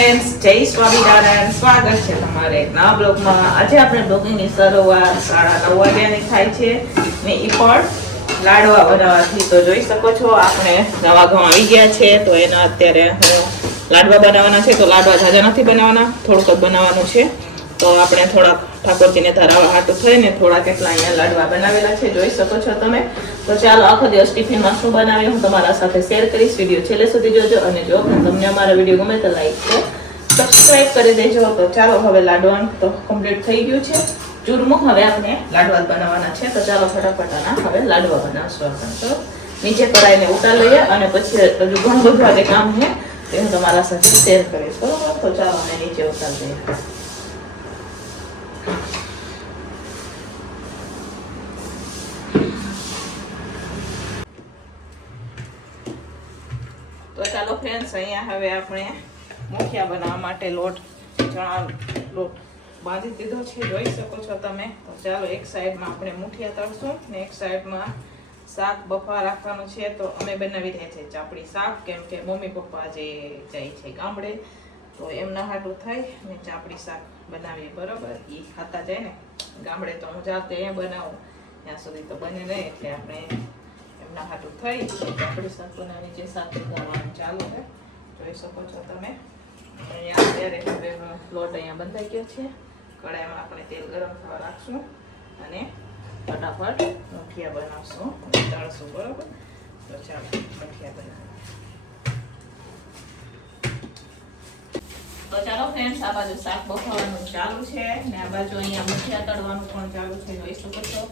Friends, જય સ્વામિનારાયણ. સ્વાગત છે તમારે એક નવા બ્લોગમાં. આજે આપણે બ્લોગિંગની શરૂઆત 9:30 વાગ્યાની થાય છે ને એ પણ લાડવા બનાવવાથી. તો જોઈ શકો છો આપણે નવા ઘઉં આવી ગયા છે, તો એના અત્યારે લાડવા બનાવવાના છે. તો લાડવા ઝાઝા નથી બનાવવાના, થોડુંક જ બનાવવાનું છે. તો આપણે થોડાક ઠાકોરજીને ધરાવવા હાટું થઈને થોડા કેટલા અહીંયા લાડવા બનાવેલા છે, જોઈ શકો છો તમે. તો ચાલો આખો દિવસ ટિફિનમાં શું બનાવ્યું હું તમારા સાથે શેર કરીશ. વિડીયો છેલ્લે સુધી જોજો અને જો તમને અમારા વિડીયો ગમે તો લાઈક કરો, સબસ્ક્રાઇબ કરી દેજો. તો ચાલો હવે લાડવાનું તો કમ્પ્લીટ થઈ ગયું છે. ચૂરમું હવે આપણે લાડવા બનાવવાના છે. તો ચાલો ફટાફટ હવે લાડવા બનાવશું આપણે. તો નીચે કઢાઈને ઉતાર લઈએ અને પછી હજુ ઘણું બધું આજે કામ છે તે હું તમારા સાથે શેર કરીશ. બરોબર, તો ચાલો અમે નીચે ઉતાર દઈએ. તો ચાલો ફ્રેન્ડ્સ, અહીંયા હવે આપણે મુઠિયા બનાવવા માટે ચણા લોટ બાંધી દીધો છે, જોઈ શકો છો તમે. તો ચાલો એક સાઈડમાં આપણે મુઠિયા તળશું ને એક સાઈડમાં શાક બફા રાખવાનું છે. તો અમે બનાવી રહ્યા છીએ ચાપડી શાક, કેમ કે મમ્મી પપ્પા જે જાય છે ગામડે, તો એમના હાટું થઈ ને ચાપડી શાક બનાવીએ. બરોબર, એ ખાતા જાય ને ગામડે. તો હું જાતે અહીંયા બનાવું, ત્યાં સુધી તો બને નહીં, એટલે આપણે એમના હાટું થઈ ચાપડી શાક બનાવી. જે શાક બનાવવાનું ચાલુ છે, જોઈ શકો છો તમે. અહીંયા અત્યારે હવે લોટ અહીંયા બંધાઈ ગયો છે. કડાઈમાં આપણે તેલ ગરમ થવા રાખશું અને ફટાફટ મુઠિયા બનાવશું અને તળશું. બરોબર, તો ચાલો મુઠિયા બનાવીએ. તો ચાલો ફ્રેન્ડ્સ, આ બાજુ શાક બફાવવાનું ચાલુ છે ને આ બાજુ અહીંયા મુઠિયા તળવાનું પણ ચાલુ છે, જોઈ શકો છો.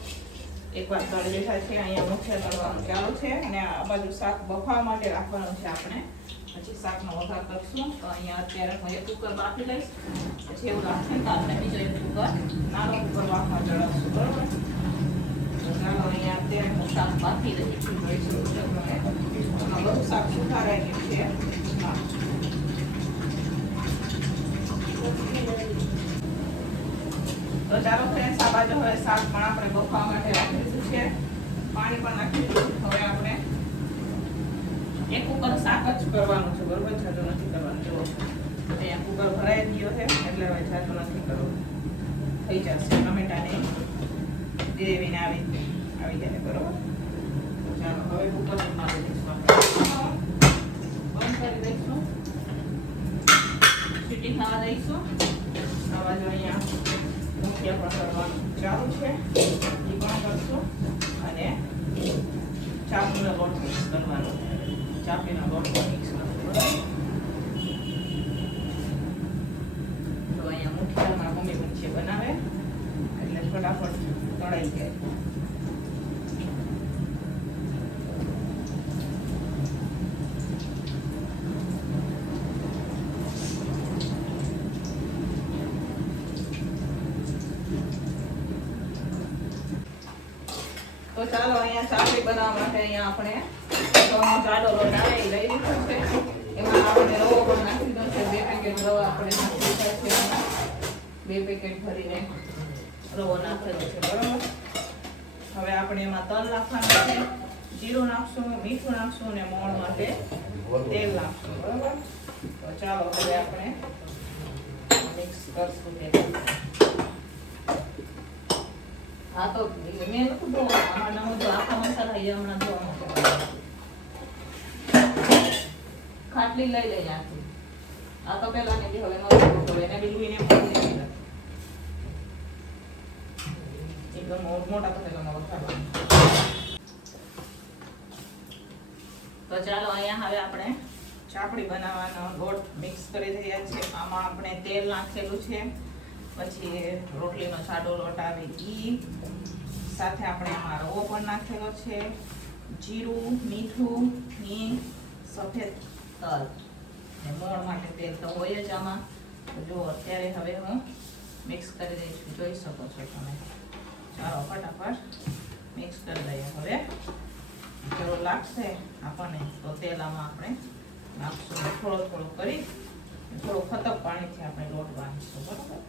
એક વાર તળી દીધા છે, અહીંયા મુઠિયા તળવાનું ચાલુ છે અને આ બાજુ શાક બફાવવા માટે રાખવાનું છે આપણે. પછી શાકનો વઘાર કરશું. તો અહીંયા અત્યારે હું એક કુકર બાફી લઈશ, પછી એવું લાગશે તો આપણે બીજો એક કુકર નાનો કુકર બાફવા ચડાવશું. બરોબર, તો ચાલો અહીંયા અત્યારે હું શાક બાફી રહી છું, જોઈ શકો છો. બધું શાક સુધારાઈ ગયું છે. તો ચાલો ફ્રેન્ડ્સ, આ બાજુ હવે શાક પણ આપણે બફાવવા માટે રાખી દીધું છે, પાણી પણ નાખી દીધું. હવે આપણે એક કુકર શાક જ કરવાનું છે. બરોબર, જાજુ નથી કરવાનું. જો અહીંયા કુકર ભરાઈ ગયો છે, એટલે હવે જાજુ નથી કરવું, થઈ જશે. ટમેટાની ગ્રેવીને આવી જાય. બરોબર, તો ચાલો હવે કુકર મારી દઈશું, બંધ કરી દઈશું, સીટી થવા દઈશું. આ બાજુ અહીંયા મુઠિયા પણ કરવાનું ચાલુ છે, એ પણ કરશું. અને ચાપીનો લોટ મિક્સ કરવાનો, ચાપીનો લોટ મિક્સ કરવાનો. તો અહીંયા મુઠિયામાં મમ્મી મુઠિયા બનાવે એટલે ફટાફટ તળાઈ જાય. તો ચાલો અહીંયા ચાપડી બનાવવા માટે અહીંયા આપણે ઘઉંનો જાડો લોટ આવે એ લઈ લીધો છે. એમાં આપણે રવો પણ નાખી દીધો છે. 2 પેકેટ રવા આપણે નાખી દીધા છે. 2 પેકેટ ભરીને રવો નાખેલો છે. બરોબર, હવે આપણે એમાં તલ નાખવાનું છે, જીરું નાખશું, મીઠું નાખશું અને મોણ માટે તેલ નાખશું. બરોબર, તો ચાલો હવે આપણે મિક્સ કરશું તેલ. હા, તો મેં નતું આમાં જો આખા મસાલા હમણાં જોવા ખાટલી લઈ લઈએ આખી. આ તો પેલા ને હવે નતું એને બી એકદમ મોટા તપેલામાં વઘારવાનું. તો ચાલો અહીંયા હવે આપણે ચાપડી બનાવવાનો લોટ મિક્સ કરી રહ્યા છીએ. આમાં આપણે તેલ નાખેલું છે, પછી રોટલીનો જાડો લોટ આવે ઈ, સાથે આપણે આમાં રવો પણ નાખેલો છે, જીરું, મીઠું, હિંગ, સફેદ તલ ને મોણ માટે તેલ તો હોય જ આમાં. તો જો અત્યારે હવે હું મિક્સ કરી દઈશું, જોઈ શકો છો તમે. ચાલો ફટાફટ મિક્સ કરી દઈએ. હવે જરૂર લાગશે આપણને તો તેલ આમાં આપણે નાખશું, થોડો થોડો કરી થોડું ખતમ પાણીથી આપણે લોટ બાંધીશું. બરોબર,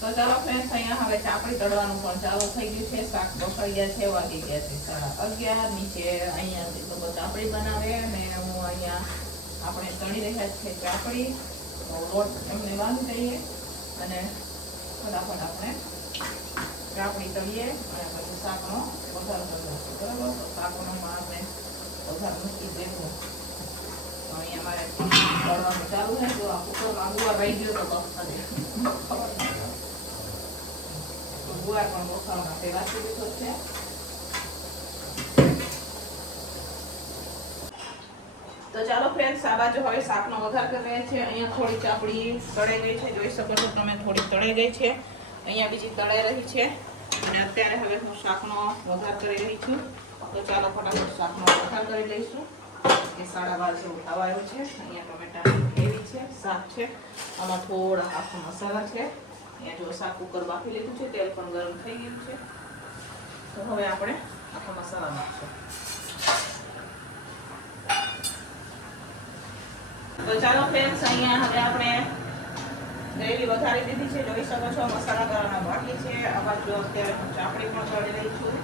તો ચાલો ફ્રેન્ડ્સ, અહીંયા હવે ચાપડી તળવાનું પણ ચાલુ થઈ ગયું છે. શાક બફાઈ ગયા છે, વાગી ગયા છે 11:30. નીચે અહીંયા લોકો ચાપડી બનાવે અને હું અહીંયા આપણે તળી રહ્યા છે ચાપડી. લોટ એમને બાંધી દઈએ અને ફટાફટ આપણે ચાપડી તળીએ અને પછી શાકનો વઘાર કરીશું. બરાબર, તો શાકનોમાં આપણે વઘાર મૂકી દેવું. તો અહીંયા મારે તળવાનું ચાલુ થાય. જો આ કુકરમાં ગુવાર રહી ગયો તો ગુવાર પણ બફાવા માટે રાખી દીધો છે. તો ચાલો ફ્રેન્ડ્સ, આ બાજુ હવે શાકનો વઘાર કરી રહ્યા છે. અહીંયા થોડી ચાપડી તળાઈ ગઈ છે, જોઈ શકો છો તમે, થોડી તળાઈ ગઈ છે. અહીંયા બીજી તળાઈ રહી છે અને અત્યારે હવે હું શાકનો વઘાર કરી રહી છું. તો ચાલો ફટાફટ શાકનો વઘાર કરી લઈશું. એ 12:30 જેવું થવા આવ્યું છે. અહીંયા ટમેટાની ગ્રેવી છે, શાક છે, આમાં થોડા આખા મસાલા છે. અહીંયા જો શાક કુકર બાફી લીધું છે, તેલ પણ ગરમ થઈ ગયું છે. તો હવે આપણે આખા મસાલા નાખશું. તો ચાલો ફ્રેન્ડ્સ, અહીંયા હવે આપણે ગ્રેવી વધારી દીધી છે, જોઈ શકો છો. મસાલા કરવાના બાકી છે. આ બાજુ અત્યારે હું ચાપડી પણ તળી રહી છું.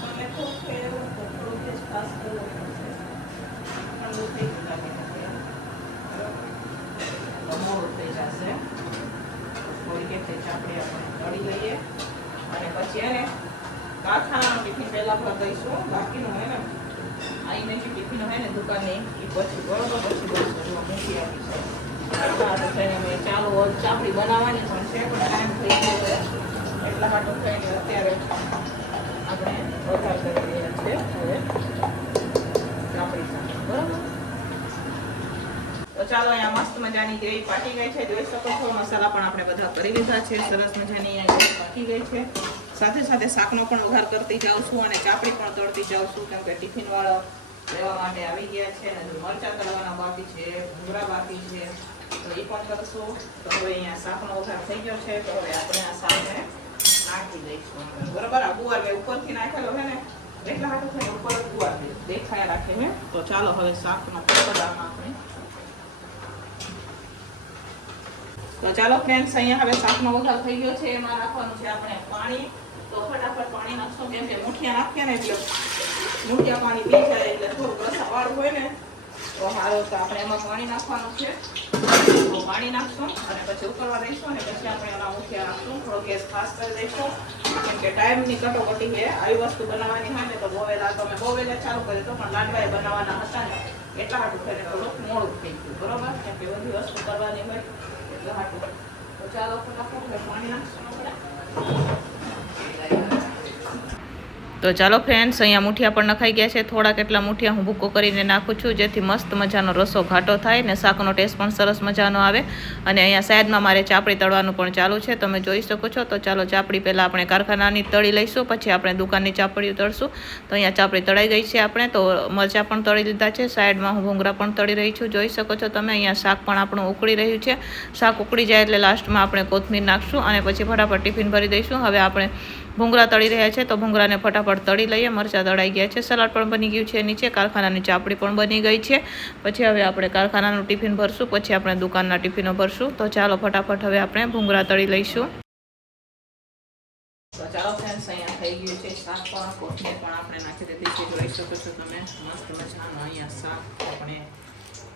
તમને થોડું તેજ ખાસ કરવું પડશે. ઠંડુ થઈ ગયું લાગે છે, મોડું થઈ જશે. થોડી કે ચાપડી આપણે તળી લઈએ અને પછી એને કારખાનાનું ટિફિન પહેલા ભર દઈશું. બાકીનું હોય ને આઈને જે ટિફિન હોય ને દુકાનની એ પછી બરોબર પછી દઈશું. મૂકી આપીશું. ચાલો ચાપડી બનાવવાની પણ છે, પણ ટાઈમ થઈ ગયો છે એટલા માટે થઈને અત્યારે આપણે વઘાર કરી રહ્યા છીએ. હવે ચાપડી સાથે બરાબર. તો ચાલો, અહીંયા મસ્ત મજાની ગ્રેવી પાકી ગઈ છે, જોઈ શકો છો. મસાલા પણ આપણે બધા કરી લીધા છે. સરસ મજાની અહીંયા પાકી ગઈ છે. સાથે સાથે શાકનો પણ વઘાર કરતી જાઉં છું અને ચાપડી પણ તળતી જાઉં છું, કેમ કે ટિફિન વાળો લેવા માટે આવી ગયા છે. અને મરચાં તળવાના બાકી છે, ભૂંગળા બાકી છે, તો એ પણ કરશું. તો હવે અહીંયા શાકનો વઘાર થઈ ગયો છે. તો હવે આપણે આ શાકને નાખી દઈશું. બરાબર, આ ગુવાર મેં ઉપરથી નાખેલો છે ને એટલા હાટું થઈને ઉપર જ ગુવાર દેખાયા રાખે છે. તો ચાલો હવે શાકનો પકડવામાં આપણે. તો ચાલો ફ્રેન્ડ્સ, અહીંયા હવે શાકનો વઘાર થઈ ગયો છે. એમાં નાખવાનું છે આપણે પાણી. તો ફટાફટ પાણી નાખશું, કેમ કે મુઠિયા નાખ્યા ને એટલે મુઠિયા પાણી પી જાય એટલે થોડુંક રસાવાળું હોય ને તો સારું. તો આપણે એમાં પાણી નાખવાનું છે. તો પાણી નાખશું અને પછી ઉકળવા દઈશું અને પછી આપણે એમાં મુઠિયા નાખશું. થોડો ગેસ ફાસ્ટ કરી દઈશું, કેમ કે ટાઈમની કટોકટી છે. આવી વસ્તુ બનાવવાની હોય ને તો બોવેલા તો અમે બોવેલા ચાલુ કરી તો પણ લાડવાએ બનાવવાના હતા ને એટલા હાટું થઈને થોડુંક મોડું થઈ ગયું. બરોબર, કેમ કે બધી વસ્તુ કરવાની હોય એટલા હાટું. તો ચાલો ફટાફટ પાણી નાખશું આપણે. તો ચાલો ફ્રેન્ડ્સ, અહીંયા મુઠિયા પણ નખાઈ ગયા છે. થોડા કેટલા મુઠિયા હું ભૂકો કરીને નાખું છું, જેથી મસ્ત મજાનો રસો ઘાટો થાય ને શાકનો ટેસ્ટ પણ સરસ મજાનો આવે. અને અહીંયા સાઈડમાં મારે ચાપડી તળવાનું પણ ચાલુ છે, તમે જોઈ શકો છો. તો ચાલો ચાપડી પહેલાં આપણે કારખાનાની તળી લઈશું, પછી આપણે દુકાનની ચાપડીઓ તળશું. તો અહીંયા ચાપડી તળાઈ ગઈ છે. આપણે તો મરચાં પણ તળી લીધા છે. સાઈડમાં હું ભૂંગળા પણ તળી રહી છું, જોઈ શકો છો તમે. અહીંયા શાક પણ આપણું ઉકળી રહ્યું છે. શાક ઉકળી જાય એટલે લાસ્ટમાં આપણે કોથમીર નાખશું અને પછી ફટાફટ ટિફિન ભરી દઈશું. હવે આપણે ભૂંગળા તળી રહ્યા છે, તો ભૂંગળાને ફટાફટ તળી લઈએ. મરચાં તળાઈ ગયા છે. સલાડ પણ બની ગયું છે નીચે. કારખાનાની ચાપડી પણ બની ગઈ છે. પછી હવે આપણે કારખાનાનું ટિફિન ભરશું, પછી આપણે દુકાનના ટિફિનો ભરશું. તો ચાલો ફટાફટ હવે આપણે ભૂંગળા તળી લઈશું. તો ચાલો ફ્રેન્ડ્સ, અહીંયા થઈ ગયું છે શાક પણ. કોથમીર પણ આપણે નાખી દીધી છે, જોઈ શકો છો તમે. મસ્ત મજાનું અહીંયા શાક આપણે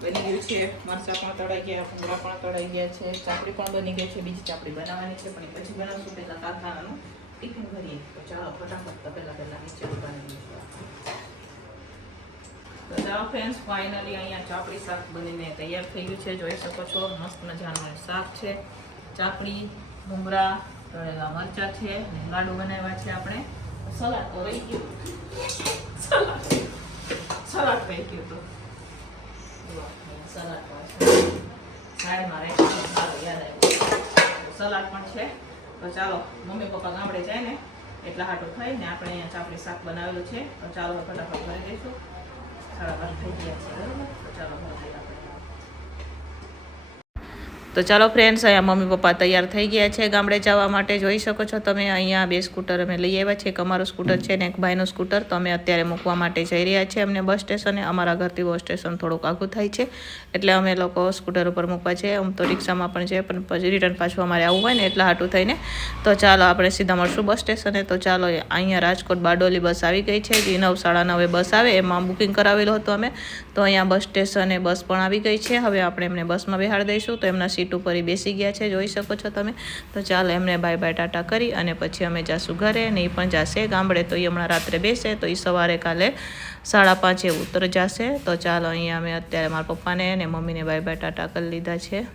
બની ગયું છે. મરચાં પણ તળાઈ ગયા, ભૂંગળા પણ તળાઈ ગયા છે, ચાપડી પણ બની ગઈ છે. બીજી ચાપડી બનાવવાની છે, પણ પછી બનાવશું. પહેલાં કારખાનાનું ટિફિન ભરીએ. તો ચાલો ફટાફટ તો પહેલાં નીચે ઉતારી દઈશું. તો ચાલો ફ્રેન્ડ્સ, ફાઇનલી અહીંયા ચાપડી શાક બનીને તૈયાર થઈ ગયું છે, જોઈ શકો છો. મસ્ત મજાનું શાક છે. ચાપડી, ભૂંગળા, તળેલા મરચાં છે, લાડુ બનાવ્યા છે આપણે. સલાડ તો રહી ગયું, સલાડ રહી ગયું. તો સલાડ સાઈડમાં રહી ગયું, સારું યાદ આવ્યું. સલાડ પણ છે. તો ચાલો, મમ્મી પપ્પા ગામડે જાય ને એટલા હાટું થાય ને આપણે અહીંયા ચાપડી શાક બનાવેલું છે. તો ચાલો ફટાફટ ભરી દઈશું. 12:30 થઈ ગયા છે, બરાબર. તો ચાલો ભરી દઈએ આપણે. તો ચાલો ફ્રેન્ડ્સ, અહીંયા મમ્મી પપ્પા તૈયાર થઈ ગયા છે ગામડે જવા માટે. જોઈ શકો છો તમે, અહીંયા 2 સ્કૂટર અમે લઈ આવ્યા છે. એક અમારું સ્કૂટર છે ને એક ભાઈનું સ્કૂટર. તો અમે અત્યારે મૂકવા માટે જઈ રહ્યા છીએ અમને બસ સ્ટેશને. અમારા ઘરથી બસ સ્ટેશન થોડુંક આઘું થાય છે, એટલે અમે લોકો સ્કૂટર ઉપર મૂકવા છે. આમ તો રિક્ષામાં પણ છે, પણ પછી રિટર્ન પાછું અમારે આવવું હોય ને એટલા હાટું થઈને. તો ચાલો આપણે સીધા મળશું બસ સ્ટેશને. તો ચાલો, અહીંયા રાજકોટ બારડોલી બસ આવી ગઈ છે. જે 9 સાડા 9 બસ આવે એમાં બુકિંગ કરાવેલું હતું અમે. તો અહીંયા બસ સ્ટેશને બસ પણ આવી ગઈ છે. હવે આપણે એમને બસમાં બેહાડી દઈશું. તો એમના સીટ ઉપર બેસી ગયા છે, જોઈ શકો છો તમે. તો ચાલો એમને બાય બાય ટાટા કરી અને પછી અમે જાશું ઘરે. ને એ પણ જશે ગામડે. તો એ હમણાં રાત્રે બેસે, તો એ સવારે કાલે 5:30 ઉતર જશે. તો ચાલો, અહીંયા અમે અત્યારે મારા પપ્પાને અને મમ્મીને બાય બાય ટાટા કરી લીધા છે.